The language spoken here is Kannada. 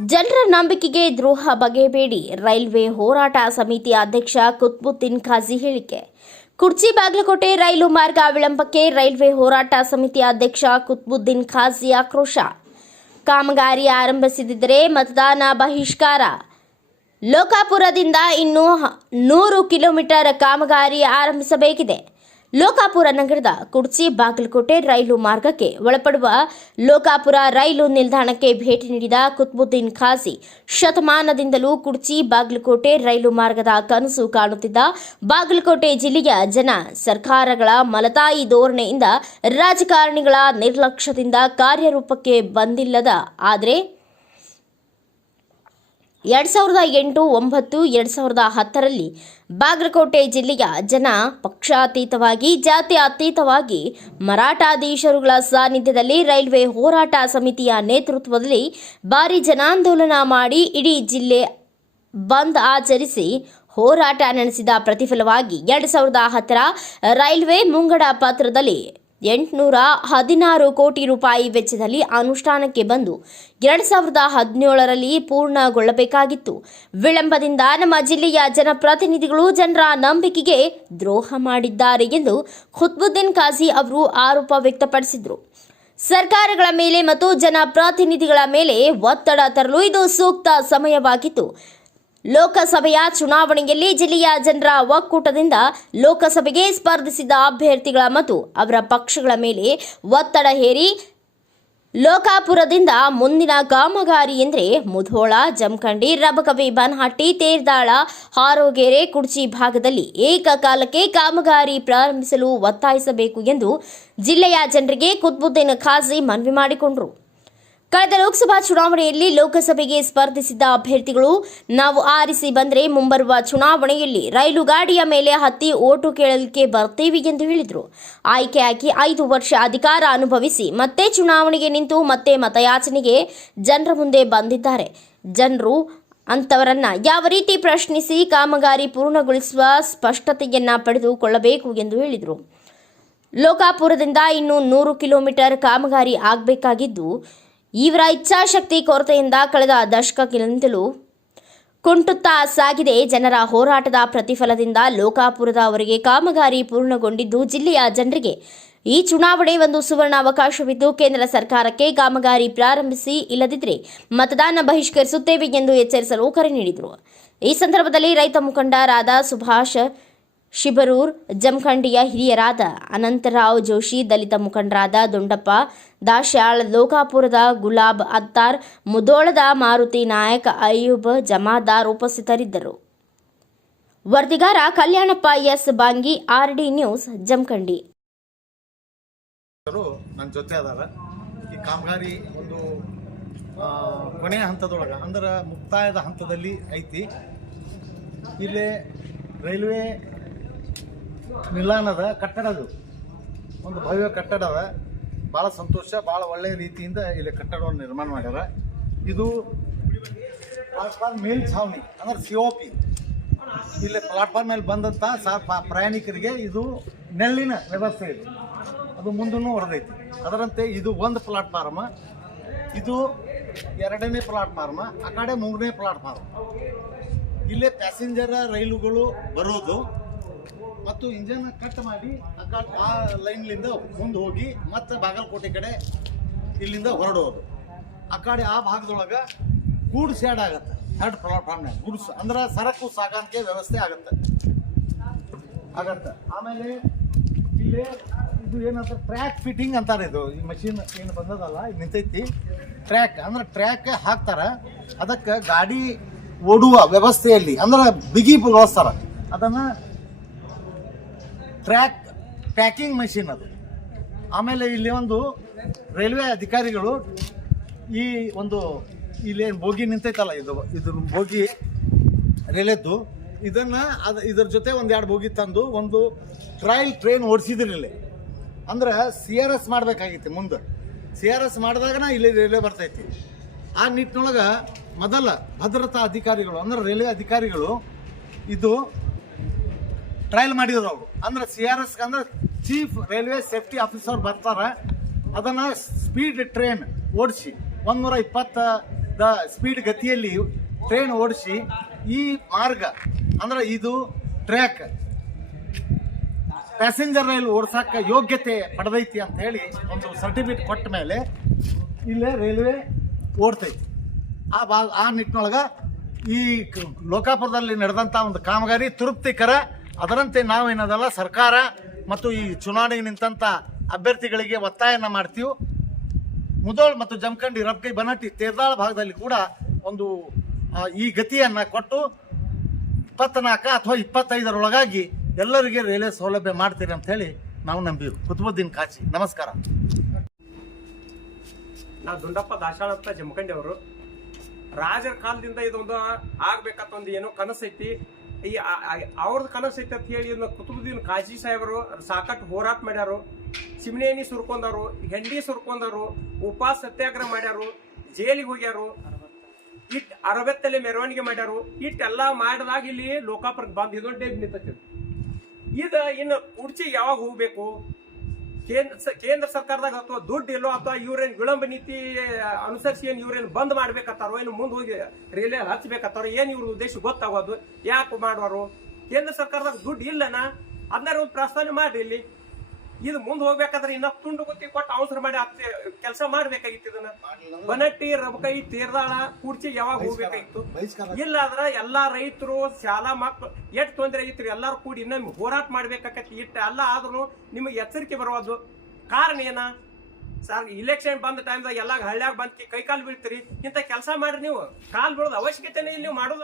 ನಂಬಿಕೆಗೆ ದ್ರೋಹ ಬಗೆಬೇಡಿ. ರೈಲ್ವೆ ಹೋರಾಟ ಸಮಿತಿ ಅಧ್ಯಕ್ಷ ಕುತ್ಬುದ್ದೀನ್ ಖಾಜಿ ಹೇಳಿಕೆ. ಕುರ್ಚಿ ಬಾಗಲಕೋಟೆ ರೈಲು ಮಾರ್ಗ ವಿಳಂಬಕ್ಕೆ ರೈಲ್ವೆ ಹೋರಾಟ ಸಮಿತಿ ಅಧ್ಯಕ್ಷ ಕುತ್ಬುದ್ದೀನ್ ಖಾಜಿ ಆಕ್ರೋಶ. ಕಾಮಗಾರಿ ಆರಂಭಿಸದಿದ್ದರೆ ಮತದಾನ ಬಹಿಷ್ಕಾರ. ಲೋಕಾಪುರದಿಂದ ಇನ್ನೂ ನೂರು ಕಿಲೋಮೀಟರ್ ಕಾಮಗಾರಿ ಆರಂಭಿಸಬೇಕಿದೆ. ಲೋಕಾಪುರ ನಗರದ ಕುಡ್ಚಿ ಬಾಗಲಕೋಟೆ ರೈಲು ಮಾರ್ಗಕ್ಕೆ ಒಳಪಡುವ ಲೋಕಾಪುರ ರೈಲು ನಿಲ್ದಾಣಕ್ಕೆ ಭೇಟಿ ನೀಡಿದ ಕುತ್ಬುದ್ದೀನ್ ಖಾಸಿ, ಶತಮಾನದಿಂದಲೂ ಕುಡ್ಚಿ ಬಾಗಲಕೋಟೆ ರೈಲು ಮಾರ್ಗದ ಕನಸು ಕಾಣುತ್ತಿದ್ದ ಬಾಗಲಕೋಟೆ ಜಿಲ್ಲೆಯ ಜನ ಸರ್ಕಾರಗಳ ಮಲತಾಯಿ ಧೋರಣೆಯಿಂದ ರಾಜಕಾರಣಿಗಳ ನಿರ್ಲಕ್ಷ್ಯದಿಂದ ಕಾರ್ಯರೂಪಕ್ಕೆ ಬಂದಿಲ್ಲದ. ಆದರೆ ಎರಡ್ ಸಾವಿರದ ಎಂಟು, ಒಂಬತ್ತು, ಎರಡು ಸಾವಿರದ ಹತ್ತರಲ್ಲಿ ಬಾಗಲಕೋಟೆ ಜಿಲ್ಲೆಯ ಜನ ಪಕ್ಷಾತೀತವಾಗಿ, ಜಾತಿ ಅತೀತವಾಗಿ ಮರಾಠಾಧೀಶರುಗಳ ಸಾನ್ನಿಧ್ಯದಲ್ಲಿ ರೈಲ್ವೆ ಹೋರಾಟ ಸಮಿತಿಯ ನೇತೃತ್ವದಲ್ಲಿ ಭಾರಿ ಜನಾಂದೋಲನ ಮಾಡಿ ಇಡೀ ಜಿಲ್ಲೆ ಬಂದ್ ಆಚರಿಸಿ ಹೋರಾಟ ನಡೆಸಿದ ಪ್ರತಿಫಲವಾಗಿ ಎರಡು ಸಾವಿರದ ಹತ್ತರ ರೈಲ್ವೆ ಮುಂಗಡ ಪತ್ರದಲ್ಲಿ ಎಂಟುನೂರ ಹದಿನಾರು ಕೋಟಿ ರೂಪಾಯಿ ವೆಚ್ಚದಲ್ಲಿ ಅನುಷ್ಠಾನಕ್ಕೆ ಬಂದು ಎರಡು ಸಾವಿರದ ಹದಿನೇಳರಲ್ಲಿ ಪೂರ್ಣಗೊಳ್ಳಬೇಕಾಗಿತ್ತು. ವಿಳಂಬದಿಂದ ನಮ್ಮ ಜಿಲ್ಲೆಯ ಜನಪ್ರತಿನಿಧಿಗಳು ಜನರ ನಂಬಿಕೆಗೆ ದ್ರೋಹ ಮಾಡಿದ್ದಾರೆ ಎಂದು ಖುತ್ಬುದ್ದೀನ್ ಖಾಜಿ ಅವರು ಆರೋಪ ವ್ಯಕ್ತಪಡಿಸಿದರು. ಸರ್ಕಾರಗಳ ಮೇಲೆ ಮತ್ತು ಜನಪ್ರತಿನಿಧಿಗಳ ಮೇಲೆ ಒತ್ತಡ ತರಲು ಇದು ಸೂಕ್ತ ಸಮಯವಾಗಿತ್ತು. ಲೋಕಸಭೆಯ ಚುನಾವಣೆಯಲ್ಲಿ ಜಿಲ್ಲೆಯ ಜನರ ಒಕ್ಕೂಟದಿಂದ ಲೋಕಸಭೆಗೆ ಸ್ಪರ್ಧಿಸಿದ ಅಭ್ಯರ್ಥಿಗಳ ಮತ್ತು ಅವರ ಪಕ್ಷಗಳ ಮೇಲೆ ಒತ್ತಡ ಹೇರಿ ಲೋಕಾಪುರದಿಂದ ಮುಂದಿನ ಕಾಮಗಾರಿ ಎಂದರೆ ಮುಧೋಳ, ಜಮಖಂಡಿ, ರಬಕವಿ, ಬನ್ಹಟ್ಟಿ, ತೇರ್ದಾಳ, ಹಾರೋಗೆರೆ, ಕುಡ್ಚಿ ಭಾಗದಲ್ಲಿ ಏಕಕಾಲಕ್ಕೆ ಕಾಮಗಾರಿ ಪ್ರಾರಂಭಿಸಲು ಒತ್ತಾಯಿಸಬೇಕು ಎಂದು ಜಿಲ್ಲೆಯ ಜನರಿಗೆ ಕುತ್ಬುದ್ದೀನ್ ಖಾಜಿ ಮನವಿ ಮಾಡಿಕೊಂಡರು. ಕಳೆದ ಲೋಕಸಭಾ ಚುನಾವಣೆಯಲ್ಲಿ ಲೋಕಸಭೆಗೆ ಸ್ಪರ್ಧಿಸಿದ್ದ ಅಭ್ಯರ್ಥಿಗಳು, ನಾವು ಆರಿಸಿ ಬಂದರೆ ಮುಂಬರುವ ಚುನಾವಣೆಯಲ್ಲಿ ರೈಲು ಗಾಡಿಯ ಮೇಲೆ ಹತ್ತಿ ಓಟು ಕೇಳಲಿಕ್ಕೆ ಬರ್ತೀವಿ ಎಂದು ಹೇಳಿದರು. ಆಯ್ಕೆಯಾಗಿ ಐದು ವರ್ಷ ಅಧಿಕಾರ ಅನುಭವಿಸಿ ಮತ್ತೆ ಚುನಾವಣೆಗೆ ನಿಂತು ಮತ್ತೆ ಮತಯಾಚನೆಗೆ ಜನರ ಮುಂದೆ ಬಂದಿದ್ದಾರೆ. ಜನರು ಅಂತವರನ್ನ ಯಾವ ರೀತಿ ಪ್ರಶ್ನಿಸಿ ಕಾಮಗಾರಿ ಪೂರ್ಣಗೊಳಿಸುವ ಸ್ಪಷ್ಟತೆಯನ್ನ ಪಡೆದುಕೊಳ್ಳಬೇಕು ಎಂದು ಹೇಳಿದರು. ಲೋಕಾಪುರದಿಂದ ಇನ್ನು ನೂರು ಕಿಲೋಮೀಟರ್ ಕಾಮಗಾರಿ ಆಗಬೇಕಾಗಿದ್ದು ಇವರ ಇಚ್ಛಾಶಕ್ತಿ ಕೊರತೆಯಿಂದ ಕಳೆದ ದಶಕಗಳಿಂದಲೂ ಕುಂಟುತ್ತಾ ಸಾಗಿದೆ. ಜನರ ಹೋರಾಟದ ಪ್ರತಿಫಲದಿಂದ ಲೋಕಾಪುರದವರೆಗೆ ಕಾಮಗಾರಿ ಪೂರ್ಣಗೊಂಡಿದ್ದು, ಜಿಲ್ಲೆಯ ಜನರಿಗೆ ಈ ಚುನಾವಣೆ ಒಂದು ಸುವರ್ಣ ಅವಕಾಶವಿದ್ದು, ಕೇಂದ್ರ ಸರ್ಕಾರಕ್ಕೆ ಕಾಮಗಾರಿ ಪ್ರಾರಂಭಿಸಿ ಇಲ್ಲದಿದ್ದರೆ ಮತದಾನ ಬಹಿಷ್ಕರಿಸುತ್ತೇವೆ ಎಂದು ಎಚ್ಚರಿಸಲು ಕರೆ ನೀಡಿದರು. ಈ ಸಂದರ್ಭದಲ್ಲಿ ರೈತ ಮುಖಂಡರಾದ ಸುಭಾಷ್ ಶಿಬರೂರ್, ಜಮಖಂಡಿಯ ಹಿರಿಯರಾದ ಅನಂತರಾವ್ ಜೋಶಿ, ದಲಿತ ಮುಖಂಡರಾದ ದೊಂಡಪ್ಪ ದಾಶ್ಯಾಳ್ ಲೋಕಾಪುರದ ಗುಲಾಬ್ ಅತ್ತಾರ್, ಮುದೋಳದ ಮಾರುತಿ ನಾಯಕ್, ಅಯ್ಯೂಬ್ ಜಮಾದಾರ್ ಉಪಸ್ಥಿತರಿದ್ದರು. ವರದಿಗಾರ Kalyanappa S. Bangi, RD news, Jamkhandi. ಕಾಮಗಾರಿ ಒಂದು ಕೊನೆಯ ಹಂತದೊಳಗೆ, ಅಂದ್ರೆ ಮುಕ್ತಾಯದ ಹಂತದಲ್ಲಿ ಐತಿ. ಇಲ್ಲಿ ರೈಲ್ವೆ ನಿಲ್ದಾಣದ ಕಟ್ಟಡದು. ಒಂದು ಭವ್ಯ ಕಟ್ಟಡ ಅದ ಭಾಳ ಸಂತೋಷ, ಭಾಳ ಒಳ್ಳೆಯ ರೀತಿಯಿಂದ ಇಲ್ಲಿ ಕಟ್ಟಡವನ್ನು ನಿರ್ಮಾಣ ಮಾಡ್ಯಾರ. ಇದು ಪ್ಲಾಟ್ಫಾರ್ಮ್ ಮೇಲ್ಛಾವಣಿ ಅಂದ್ರೆ ಸಿ ಒ ಪಿ ಇಲ್ಲಿ ಪ್ಲಾಟ್ಫಾರ್ಮ್ ಮೇಲೆ ಬಂದಂಥ ಸಾ ಪ್ರಯಾಣಿಕರಿಗೆ ಇದು ನೆಲ್ಲಿನ ವ್ಯವಸ್ಥೆ ಇದೆ. ಅದು ಮುಂದೂ ಹೊರದೈತಿ. ಅದರಂತೆ ಇದು ಒಂದು ಪ್ಲಾಟ್ಫಾರ್ಮ್ ಇದು ಎರಡನೇ ಪ್ಲಾಟ್ಫಾರ್ಮ್ ಆ ಕಡೆ ಮೂರನೇ ಪ್ಲಾಟ್ಫಾರ್ಮ್ ಇಲ್ಲೇ ಪ್ಯಾಸೆಂಜರ್ ರೈಲುಗಳು ಬರೋದು. ಮತ್ತು ಇಂಜನ್ ಕಟ್ ಮಾಡಿ ಆ ಲೈನ್ಲಿಂದ ಮುಂದೆ ಹೋಗಿ ಮತ್ತೆ ಬಾಗಲಕೋಟೆ ಕಡೆ ಇಲ್ಲಿಂದ ಹೊರಡೋದು ಆ ಕಡೆ ಆ ಭಾಗದೊಳಗೆ ಗೂಡ್ಸ್ ಆ್ಯಡ್ ಆಗುತ್ತೆ. ಥರ್ಡ್ ಪ್ಲಾಟ್ಫಾರ್ಮ್ನಾಗ ಗೂಡ್ಸ್ ಅಂದ್ರೆ ಸರಕು ಸಾಗಾಣಿಕೆ ವ್ಯವಸ್ಥೆ ಆಗತ್ತೆ. ಆಗತ್ತೆ. ಆಮೇಲೆ ಇಲ್ಲಿ ಇದು ಏನಂತ ಟ್ರ್ಯಾಕ್ ಫಿಟ್ಟಿಂಗ್ ಅಂತಾರೆ ಇದು. ಈ ಮಷಿನ್ ಏನು ಬಂದದಲ್ಲ, ಇದು ನಿಂತೈತಿ. ಟ್ರ್ಯಾಕ್ ಅಂದ್ರೆ ಟ್ರ್ಯಾಕ್ ಹಾಕ್ತಾರ. ಅದಕ್ಕೆ ಗಾಡಿ ಓಡುವ ವ್ಯವಸ್ಥೆಯಲ್ಲಿ, ಅಂದ್ರೆ ಬಿಗಿ ಬಳಸ್ತಾರ ಅದನ್ನ ಟ್ರ್ಯಾಕ್, ಪ್ಯಾಕಿಂಗ್ ಮೆಷಿನ್ ಅದು. ಆಮೇಲೆ ಇಲ್ಲಿ ಒಂದು ರೈಲ್ವೆ ಅಧಿಕಾರಿಗಳು ಈ ಒಂದು ಇಲ್ಲೇನು ಬೋಗಿ ನಿಂತೈತಲ್ಲ, ಇದು ಇದು ಬೋಗಿ ರೈಲ್ವೆದ್ದು ಇದನ್ನು ಅದು, ಇದ್ರ ಜೊತೆ ಒಂದು ಎರಡು ಬೋಗಿ ತಂದು ಒಂದು ಟ್ರಯಲ್ ಟ್ರೈನ್ ಓಡಿಸಿದ್ರಲ್ಲಿ ಅಂದ್ರೆ ಸಿ ಆರ್ ಎಸ್ ಮಾಡಬೇಕಾಗಿತ್ತು ಮುಂದೆ. ಸಿ ಆರ್ ಎಸ್ ಮಾಡಿದಾಗನ ಇಲ್ಲಿ ರೈಲ್ವೆ ಬರ್ತೈತಿ. ಆ ನಿಟ್ಟಿನೊಳಗೆ ಮೊದಲ ಭದ್ರತಾ ಅಧಿಕಾರಿಗಳು, ಅಂದ್ರೆ ರೈಲ್ವೆ ಅಧಿಕಾರಿಗಳು ಇದು ಟ್ರಯಲ್ ಮಾಡಿದ್ರು ಅವರು. ಅಂದ್ರೆ ಸಿ ಆರ್ ಎಸ್ ಅಂದ್ರೆ ಚೀಫ್ ರೈಲ್ವೆ ಸೇಫ್ಟಿ ಆಫೀಸರ್ ಬರ್ತಾರೆ. ಅದನ್ನ ಸ್ಪೀಡ್ ಟ್ರೈನ್ ಓಡಿಸಿ ಒಂದೂರ ಇಪ್ಪತ್ತ ದ ಸ್ಪೀಡ್ ಗತಿಯಲ್ಲಿ ಟ್ರೈನ್ ಓಡಿಸಿ, ಈ ಮಾರ್ಗ, ಅಂದ್ರೆ ಇದು ಟ್ರ್ಯಾಕ್ ಪ್ಯಾಸೆಂಜರ್ ರೈಲ್ ಓಡಿಸಕ್ಕೆ ಯೋಗ್ಯತೆ ಪಡೆದೈತಿ ಅಂತ ಹೇಳಿ ಒಂದು ಸರ್ಟಿಫಿಕೇಟ್ ಕೊಟ್ಟ ಮೇಲೆ ಇಲ್ಲೇ ರೈಲ್ವೆ ಓಡ್ತೈತಿ. ಆ ಬಾ ಆ ನಿಟ್ಟಿನೊಳಗೆ ಈ ಲೋಕಾಪುರದಲ್ಲಿ ನಡೆದಂಥ ಒಂದು ಕಾಮಗಾರಿ ತೃಪ್ತಿಕರ ಅದರಂತೆ ನಾವೇನದಲ್ಲ ಸರ್ಕಾರ ಮತ್ತು ಈ ಚುನಾವಣೆಗೆ ನಿಂತಂಥ ಅಭ್ಯರ್ಥಿಗಳಿಗೆ ಒತ್ತಾಯನ ಮಾಡ್ತೀವಿ. ಮುದೋಳ್ ಮತ್ತು ಜಮಖಂಡಿ ರಬ್ಕೈ ಬನಟ್ಟಿ ತೇರ್ದಾಳ ಭಾಗದಲ್ಲಿ ಕೂಡ ಒಂದು ಈ ಗತಿಯನ್ನು ಕೊಟ್ಟು ಇಪ್ಪತ್ನಾಲ್ಕ ಅಥವಾ ಇಪ್ಪತ್ತೈದರೊಳಗಾಗಿ ಎಲ್ಲರಿಗೆ ರೈಲ್ವೆ ಸೌಲಭ್ಯ ಮಾಡ್ತೀರಿ ಅಂತ ಹೇಳಿ ನಾವು ನಂಬಿವಿ ಕುತುಬುದ್ದೀನ್ ಕಾಚಿ ನಮಸ್ಕಾರ. ನಾ ದುಂಡಪ್ಪ ದಾಶಾಳ ಅಂತ ಜಮಖಂಡಿ ಅವರು. ರಾಜರ ಕಾಲದಿಂದ ಇದೊಂದು ಆಗ್ಬೇಕಂತ ಒಂದು ಏನೋ ಕನಸೈತಿ. ಈ ಅವ್ರದ್ದು ಕನಸು ಕನಸೈತಿ ಅಂತ ಹೇಳಿ ಕುತುಬುದ್ದೀನ್ ಕಾಜಿ ಸಾಹೇಬರು ಸಾಕಷ್ಟು ಹೋರಾಟ ಮಾಡ್ಯಾರು. ಚಿಮಣೇನಿ ಸುರ್ಕೊಂಡರು ಹೆಂಡಿ ಸುರ್ಕೊಂಡರು ಉಪವಾಸ ಸತ್ಯಾಗ್ರಹ ಮಾಡ್ಯಾರು, ಜೈಲಿಗೆ ಹೋಗ್ಯಾರು. ಇಟ್ ಅರವತ್ತಲ್ಲಿ ಮೆರವಣಿಗೆ ಮಾಡ್ಯಾರು. ಇಟ್ಟೆಲ್ಲ ಮಾಡಿದಾಗ ಇಲ್ಲಿ ಲೋಕಾಪುರಕ್ಕೆ ಬಂದು ನಿಂತೈತಿ. ಇದು ಇನ್ನು ಕುರ್ಚಿ ಯಾವಾಗ ಹೋಗ್ಬೇಕು? ಕೇಂದ್ರ ಕೇಂದ್ರ ಸರ್ಕಾರದಾಗ ಅಥವಾ ದುಡ್ಡು ಇಲ್ಲೋ ಅಥವಾ ಇವ್ರೇನ್ ವಿಳಂಬ ನೀತಿ ಅನುಸರಿಸಿ ಏನು ಇವ್ರೇನು ಬಂದ್ ಮಾಡ್ಬೇಕತ್ತಾರೋ, ಏನು ಮುಂದೆ ಹೋಗಿ ರೈಲ್ವೆ ಹಚ್ಬೇಕತ್ತಾರೋ, ಏನು ಇವ್ರ ಉದ್ದೇಶ ಗೊತ್ತಾಗೋದು, ಯಾಕೆ ಮಾಡುವರು? ಕೇಂದ್ರ ಸರ್ಕಾರದಾಗ ದುಡ್ಡು ಇಲ್ಲನ? ಅದನ್ನ ಒಂದು ಪ್ರಸ್ತಾವನೆ ಮಾಡ್ರಿ ಇಲ್ಲಿ. ಇದು ಮುಂದೆ ಹೋಗ್ಬೇಕಾದ್ರೆ ಇನ್ನ ತುಂಡು ಗುತ್ತಿ ಕೊಟ್ಟು ಅವಸರ ಮಾಡಿ ಕೆಲಸ ಮಾಡ್ಬೇಕಾಗಿತ್ತು ಇದನ್ನ. ಬನಟ್ಟಿ, ರಬಕೈ, ತೀರ್ದಾಳ ಕುರ್ಚಿ ಯಾವಾಗ ಹೋಗ್ಬೇಕಾಗಿತ್ತು. ಇಲ್ಲ ಎಲ್ಲಾ ರೈತರು, ಶಾಲಾ ಮಕ್ಕಳು ಎಷ್ಟ್ ತೊಂದರೆ ಆಗಿತ್ತು ಎಲ್ಲಾರು ಕೂಡಿ ಇನ್ನೊಮ್ಮೆ ಹೋರಾಟ ಮಾಡ್ಬೇಕಾಕತಿ ಇಟ್ಟ ಎಲ್ಲ ಆದ್ರೂ ನಿಮಗೆ ಎಚ್ಚರಿಕೆ ಬರೋದು ಕಾರಣ ಏನ? ಸರ್ ಇಲೆಕ್ಷನ್ ಬಂದ ಟೈಮ್ದಾಗ ಎಲ್ಲ ಹಳ್ಳ್ಯಾಗ ಬಂದ್ ಕೈ ಕಾಲು ಬೀಳ್ತೀರಿ. ಇಂಥ ಕೆಲಸ ಮಾಡ್ರಿ ನೀವು. ಕಾಲು ಬೀಳೋದು ಅವಶ್ಯಕತೆನೇ ಇಲ್ಲಿ, ನೀವು ಮಾಡೋದು